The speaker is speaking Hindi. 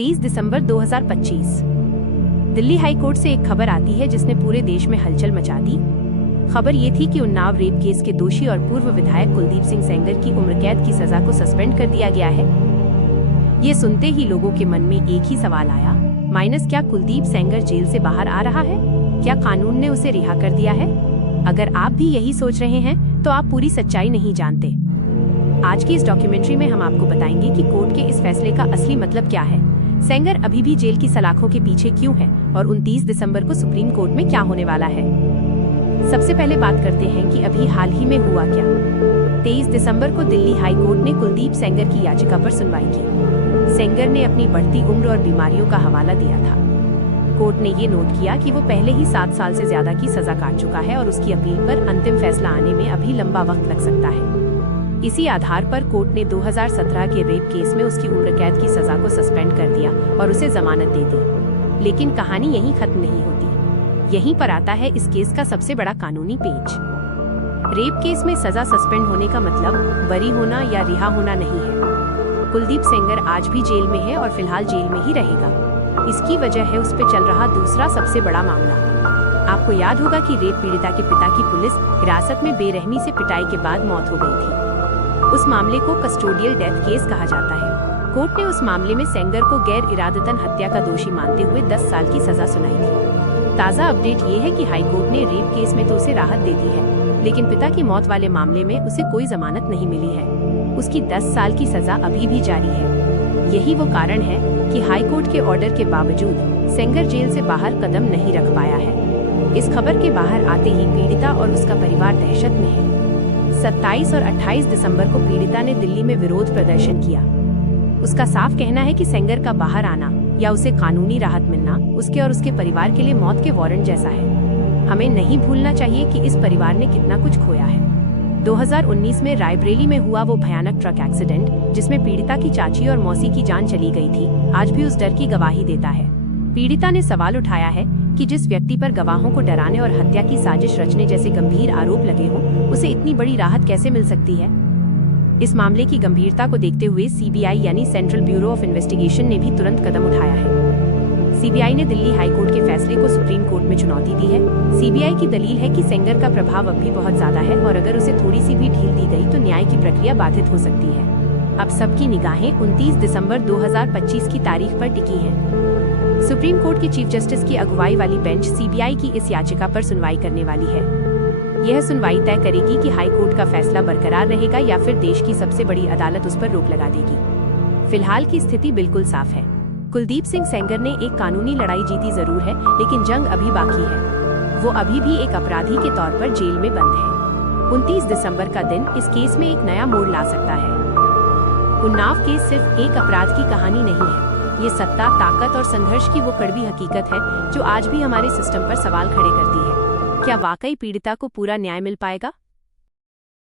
23 दिसंबर 2025। दिल्ली हाई कोर्ट से एक खबर आती है जिसने पूरे देश में हलचल मचा दी। खबर ये थी कि उन्नाव रेप केस के दोषी और पूर्व विधायक कुलदीप सिंह सेंगर की उम्र कैद की सजा को सस्पेंड कर दिया गया है। ये सुनते ही लोगों के मन में एक ही सवाल आया, क्या कुलदीप सेंगर जेल से बाहर आ रहा है? क्या कानून ने उसे रिहा कर दिया है? अगर आप भी यही सोच रहे हैं तो आप पूरी सच्चाई नहीं जानते। आज की इस डॉक्यूमेंट्री में हम आपको बताएंगे कि कोर्ट के इस फैसले का असली मतलब क्या है, सेंगर अभी भी जेल की सलाखों के पीछे क्यों है और 29 दिसंबर को सुप्रीम कोर्ट में क्या होने वाला है। सबसे पहले बात करते हैं कि अभी हाल ही में हुआ क्या। 23 दिसंबर को दिल्ली हाई कोर्ट ने कुलदीप सेंगर की याचिका पर सुनवाई की। सेंगर ने अपनी बढ़ती उम्र और बीमारियों का हवाला दिया था। कोर्ट ने ये नोट किया कि वो पहले ही 7 साल से ज्यादा की सजा काट चुका है और उसकी अपील पर अंतिम फैसला आने में अभी लंबा वक्त लग सकता है। इसी आधार पर कोर्ट ने 2017 के रेप केस में उसकी उम्र कैद की सजा को सस्पेंड कर दिया और उसे जमानत दे दी। लेकिन कहानी यहीं खत्म नहीं होती। यहीं पर आता है इस केस का सबसे बड़ा कानूनी पेच। रेप केस में सजा सस्पेंड होने का मतलब बरी होना या रिहा होना नहीं है। कुलदीप सेंगर आज भी जेल में है और फिलहाल जेल में ही रहेगा। इसकी वजह है उस पर चल रहा दूसरा सबसे बड़ा मामला। आपको याद होगा कि रेप पीड़िता के पिता की पुलिस हिरासत में बेरहमी से पिटाई के बाद मौत हो गई थी। उस मामले को कस्टोडियल डेथ केस कहा जाता है। कोर्ट ने उस मामले में सेंगर को गैर इरादतन हत्या का दोषी मानते हुए 10 साल की सजा सुनाई थी। ताज़ा अपडेट ये है कि हाई कोर्ट ने रेप केस में तो उसे राहत दे दी है, लेकिन पिता की मौत वाले मामले में उसे कोई जमानत नहीं मिली है। उसकी 10 साल की सजा अभी भी जारी है। यही वो कारण है कि हाई कोर्ट के ऑर्डर के बावजूद सेंगर जेल से बाहर कदम नहीं रख पाया है। इस खबर के बाहर आते ही पीड़िता और उसका परिवार दहशत में है। 27 और 28 दिसंबर को पीड़िता ने दिल्ली में विरोध प्रदर्शन किया। उसका साफ कहना है कि सेंगर का बाहर आना या उसे कानूनी राहत मिलना उसके और उसके परिवार के लिए मौत के वारंट जैसा है। हमें नहीं भूलना चाहिए कि इस परिवार ने कितना कुछ खोया है। 2019 में रायबरेली में हुआ वो भयानक ट्रक एक्सीडेंट जिसमें पीड़िता की चाची और मौसी की जान चली गई थी, आज भी उस डर की गवाही देता है। पीड़िता ने सवाल उठाया है कि जिस व्यक्ति पर गवाहों को डराने और हत्या की साजिश रचने जैसे गंभीर आरोप लगे हों, उसे इतनी बड़ी राहत कैसे मिल सकती है। इस मामले की गंभीरता को देखते हुए सीबीआई यानी सेंट्रल ब्यूरो ऑफ इन्वेस्टिगेशन ने भी तुरंत कदम उठाया है। सीबीआई ने दिल्ली हाई कोर्ट के फैसले को सुप्रीम कोर्ट में चुनौती दी है। सीबीआई की दलील है कि सेंगर का प्रभाव अब भी बहुत ज्यादा है और अगर उसे थोड़ी सी भी ढील दी गई तो न्याय की प्रक्रिया बाधित हो सकती है। अब सबकी निगाहें 29 दिसंबर 2025 की तारीख पर टिकी हैं। सुप्रीम कोर्ट के चीफ जस्टिस की अगुवाई वाली बेंच सीबीआई की इस याचिका पर सुनवाई करने वाली है। यह सुनवाई तय करेगी कि हाई कोर्ट का फैसला बरकरार रहेगा या फिर देश की सबसे बड़ी अदालत उस पर रोक लगा देगी। फिलहाल की स्थिति बिल्कुल साफ है। कुलदीप सिंह सेंगर ने एक कानूनी लड़ाई जीती जरूर है, लेकिन जंग अभी बाकी है। वो अभी भी एक अपराधी के तौर पर जेल में बंद है। 29 दिसंबर का दिन इस केस में एक नया मोड़ ला सकता है। उन्नाव केस सिर्फ एक अपराध की कहानी नहीं है, ये सत्ता, ताकत और संघर्ष की वो कड़वी हकीकत है जो आज भी हमारे सिस्टम पर सवाल खड़े करती है। क्या वाकई पीड़िता को पूरा न्याय मिल पाएगा?